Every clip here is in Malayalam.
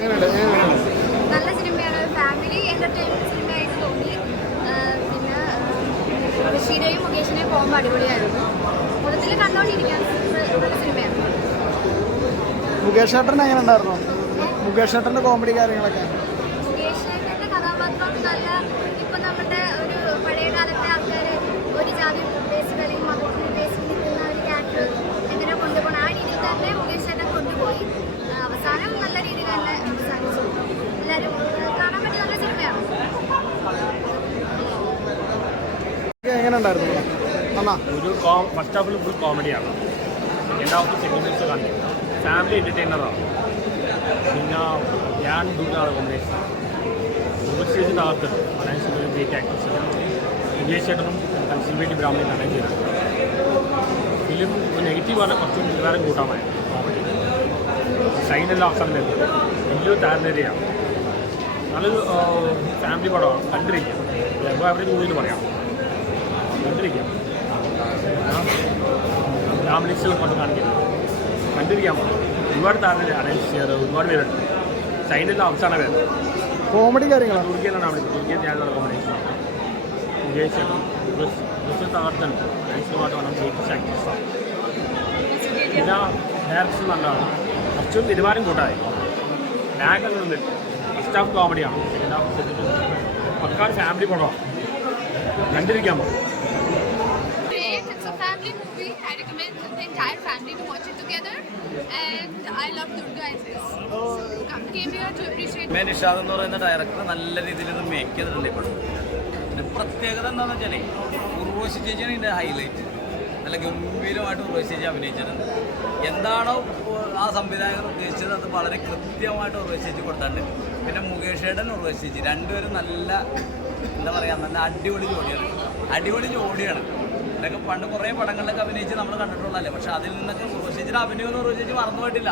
നല്ല സിനിമയാണ്, ഫാമിലി എന്റർടൈൻമെന്റ് സിനിമയായിട്ട് തോന്നി. പിന്നെ ബഷീരെയും മുകേഷിനെയും പോകുമ്പോൾ അടിപൊളിയായിരുന്നു. മൊത്തത്തിൽ കണ്ടോണ്ടിരിക്കാൻ നല്ല സിനിമയാണ്. മുകേഷ് ചേട്ടൻ എങ്ങനെ ഉണ്ടായിരുന്നു? മുകേഷ് ചേട്ടൻ്റെ കോമഡി കാര്യങ്ങളൊക്കെ. മുകേഷ് ചേട്ടൻ്റെ കഥാപാത്രം നല്ല, ഇപ്പം നമ്മുടെ ഒരു പഴയ കാലത്തെ ആൾക്കാർ ഒരു ജാതി ബേസിക്കലി മതത്തിന് ബേസിൽ നിൽക്കുന്ന ഒരു ക്യാരക്ടർ എങ്ങനെ കൊണ്ടുപോകണം, ആ രീതിയിൽ തന്നെ മുകേഷ് ചേട്ടൻ കൊണ്ടുപോയി. അവസാനം നല്ല രീതിയിൽ തന്നെ അവസാനിച്ചു. എല്ലാവരും കാണാൻ പറ്റിയ നല്ല സിനിമയാണ്. എങ്ങനെ ഉണ്ടായിരുന്നു? ഒരു ഫസ്റ്റ് ഹാഫിൽ ഫുൾ കോമഡിയാണ്, രണ്ടാമത്തെ സെഗ്മെന്റ്സ് കാണിക്കുന്നത് ഫാമിലി എൻ്റർടൈനറാണ്. പിന്നെ ഞാൻ ദൂരാണ് കോമ്പിനേഷൻ ഉപദേശിച്ച് തകർത്തത് മലയാളം ഒരു ഗ്രേറ്റ് ആക്ടേഴ്സ് വിജയ് ചേട്ടനും സിൽവേറ്റി ബ്രാഹ്മണയും നടൻ ചെയ്തത് ഫിലിം നെഗറ്റീവാണ്, കുറച്ചും നിലവാരം കൂട്ടാമായി കോമഡി സൈനെല്ലാം അവസാനം വരുന്നത് വലിയൊരു താരനിരയാണ്. നല്ലൊരു ഫാമിലി പടമാണ്, കണ്ടിരിക്കാം. ചിലപ്പോൾ അവരുടെ മൂവിയിൽ പറയാം, കണ്ടിരിക്കാം. ബ്രാഹ്മണിക്സ് കൊണ്ട് കാണിക്കുന്നത് കണ്ടിരിക്കാൻ ഒരുപാട് താരനിര അനൗൺസ് ചെയ്യാറ് ഒരുപാട് പേരുണ്ട്. സൈനെല്ലാം അവസാനം വരുന്നത് കോമഡി കാര്യങ്ങളാണ്. തുർക്കിയിലാണ് അവിടെ, തുർക്കിയിൽ ഞാനുള്ള കോമ്പിനേഷനാണ്. വിജയ് ചേട്ടൻ തകർത്തൻ നൈസുമായിട്ട് വേണം ഗ്രേറ്റസ്റ്റ് ആക്ടേഴ്സാണ്. പിന്നെ ഡയറക്ഷൻ നല്ലതാണ്, കുറച്ചും നിലവാരം കൂട്ടായി. ലാഗൊന്നും ഫസ്റ്റ് ഹാഫ് കോമഡിയാണ്, സെക്കൻഡ് ഹാഫ് പക്കാർ ഫാമിലി പടമാണ്, കണ്ടിരിക്കാൻ പോകും. It's a family movie. I recommend the entire family to watch it together. And I love Durga in this. Came here to appreciate. Nishad എന്ന് പറയുന്ന ഡയറക്ടർ നല്ല രീതിയിൽ ഇത് മേക്ക് ചെയ്തിട്ടുണ്ട്. ഇപ്പോൾ പിന്നെ പ്രത്യേകത എന്താണെന്ന് വെച്ചാൽ ഉർവശി ചേച്ചിയാണ് ഇതിൻ്റെ ഹൈലൈറ്റ്. നല്ല ഗംഭീരമായിട്ട് ഉർവശി ചേച്ചി അഭിനയിച്ചിട്ടുണ്ട്. എന്താണോ ആ സംവിധായകർ ഉദ്ദേശിച്ചത് അത് വളരെ കൃത്യമായിട്ട് ഉർവശി ചേച്ചി കൊടുത്തിട്ടുണ്ട്. പിന്നെ മുകേഷ് ഏട്ടൻ ഉർവശി ചേച്ചി രണ്ടുപേരും നല്ല എന്താ പറയുക, നല്ല അടിപൊളി ജോഡിയാണ്. ഇതൊക്കെ പണ്ട് കുറേ പടങ്ങളിലൊക്കെ അഭിനയിച്ച് നമ്മൾ കണ്ടിട്ടുള്ളതല്ലേ, പക്ഷെ അതിൽ നിന്നൊക്കെ ഉർവശിച്ചിയുടെ അഭിനയമൊന്നും ഉർവശിച്ച് മറന്നു പോയിട്ടില്ല.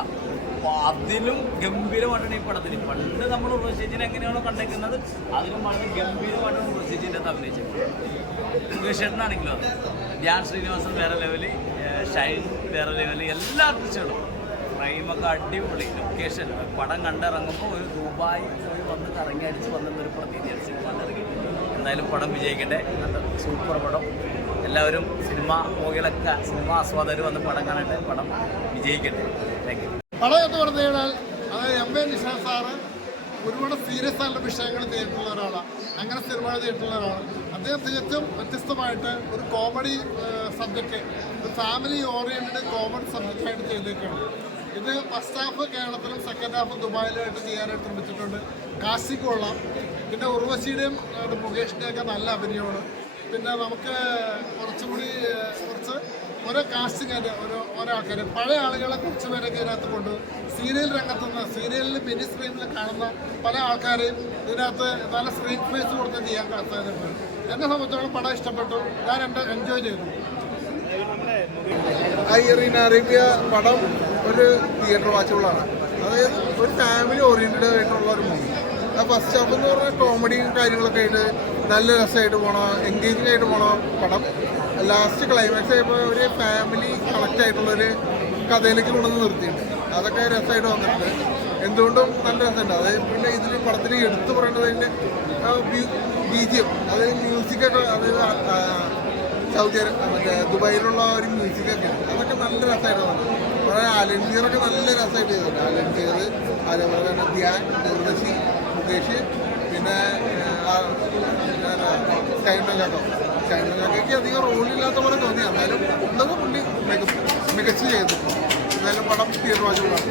അപ്പോൾ അതിലും ഗംഭീരമായിട്ടാണ് ഈ പടത്തിൽ. പണ്ട് നമ്മൾ ഉർവശിച്ചിനെ എങ്ങനെയാണോ കണ്ടേക്കുന്നത് അതിലും വളരെ ഗംഭീരമായിട്ടാണ് ഉർവശിച്ചിൻ്റെ അത് അഭിനയിച്ചത്. മുകേഷ് ചേട്ടനാണെങ്കിലും അത്, ധ്യാൻ ശ്രീനിവാസൻ വേറെ ലെവല്, ഷൈൻ വേറെ ലെവല്, എല്ലാ ആർട്ടിസ്റ്റുകളും ഫ്രെയിമൊക്കെ അടിപൊളി. ലൊക്കേഷൻ പടം കണ്ടിറങ്ങുമ്പോൾ ഒരു ദുബായ് പോയി വന്ന് കറങ്ങി അടിച്ച് വന്നൊരു പ്രതീതിയാണ് സിനിമ ഇറങ്ങി. എന്തായാലും പടം വിജയിക്കട്ടെ, നല്ല സൂപ്പർ പടം. എല്ലാവരും സിനിമ മോഹികളൊക്കെ സിനിമ ആസ്വാദകർ വന്ന് പടം കാണട്ടെ, പടം വിജയിക്കട്ടെ. Thank you. പടം എന്ന് പറഞ്ഞു കഴിഞ്ഞാൽ അത് എം.എ. നിഷാദ് സാറ് ഒരുപാട് സീരിയസ് ആയിട്ടുള്ള വിഷയങ്ങൾ ചെയ്തിട്ടുള്ള ഒരാളാണ്. അങ്ങനെ സിനിമകൾ ചെയ്തിട്ടുള്ള ഒരാളാണ് അദ്ദേഹം. തികച്ചും വ്യത്യസ്തമായിട്ട് ഒരു കോമഡി സബ്ജക്റ്റ്, ഒരു ഫാമിലി ഓറിയൻറ്റഡ് കോമഡി സബ്ജക്റ്റായിട്ട് ചെയ്തേക്കാണ്. ഇത് ഫസ്റ്റ് ഹാഫ് കേരളത്തിലും സെക്കൻഡ് ഹാഫ് ദുബായിലുമായിട്ട് ചെയ്യാനായിട്ട് ശ്രമിച്ചിട്ടുണ്ട്. കാസ്റ്റിംഗ് കൊള്ളാം. പിന്നെ ഉർവശിയുടെയും മുകേഷിൻ്റെയും ഒക്കെ നല്ല അഭിനയമാണ്. പിന്നെ നമുക്ക് കുറച്ചുകൂടി ഓരോ കാസ്റ്റിംഗ് ആയിട്ട് ഓരോ ആൾക്കാർ, പഴയ ആളുകളെ കുറച്ച് പേരൊക്കെ ഇതിനകത്ത് കൊണ്ട് സീരിയൽ രംഗത്തുനിന്ന് സീരിയലിൽ മിനി സ്ക്രീനിൽ കാണുന്ന പല ആൾക്കാരെയും ഇതിനകത്ത് നല്ല സ്ക്രീൻ സ്പേസ് കൊടുത്ത് ചെയ്യാൻ സാധിച്ചിട്ടുണ്ട്. എന്നെ സംബന്ധിച്ചോളം പടം ഇഷ്ടപ്പെട്ടു, ഞാൻ എൻജോയ് ചെയ്തു. ഐറിൻ അറേബ്യ പടം ഒരു തിയേറ്റർ വാച്ചബിളാണ്. അതായത് ഒരു ഫാമിലി ഓറിയൻറ്റഡ് ആയിട്ടുള്ള ഒരു മൂവി. ആ ഫസ്റ്റ് ഹാഫ് എന്ന് പറഞ്ഞാൽ കോമഡിയും കാര്യങ്ങളൊക്കെ ആയിട്ട് നല്ല രസമായിട്ട് പോകണം, എൻഗേജിങ് ആയിട്ട് പോകണം പടം. ലാസ്റ്റ് ക്ലൈമാക്സ് ആയപ്പോൾ ഒരു ഫാമിലി കണക്റ്റ് ആയിട്ടുള്ളൊരു കഥയിലേക്ക് കൊണ്ടുവന്ന് നിർത്തിയിട്ടുണ്ട്. അതൊക്കെ രസമായിട്ട് വന്നിട്ടുണ്ട്. എന്തുകൊണ്ടും നല്ല രസമുണ്ട്. അതായത് പിന്നെ ഇതിൽ പടത്തിൽ എടുത്തു പറയേണ്ടത് അതിൻ്റെ BGM, അതായത് മ്യൂസിക്കൊക്കെ, അതായത് സൗദി മറ്റേ ദുബായിലുള്ള ഒരു മ്യൂസിക്കൊക്കെ അതൊക്കെ നല്ല രസമായിട്ട് വന്നിട്ടുണ്ട്. കുറേ ആലൻസിയറൊക്കെ നല്ല രസമായിട്ട് ചെയ്തിട്ടുണ്ട്. ആലൻസിയർ, അതേപോലെ തന്നെ ധ്യാൻ, ഉർവശി, മുകേഷ്, പിന്നെ ഷൈനൊക്കെ അധികം റോളില്ലാത്ത പോലെ തോന്നി. എന്നാലും ഉള്ളത് പുള്ളി മികച്ച് ചെയ്തിട്ടുണ്ട്. എന്തായാലും പടം തീർവാചമാണ്.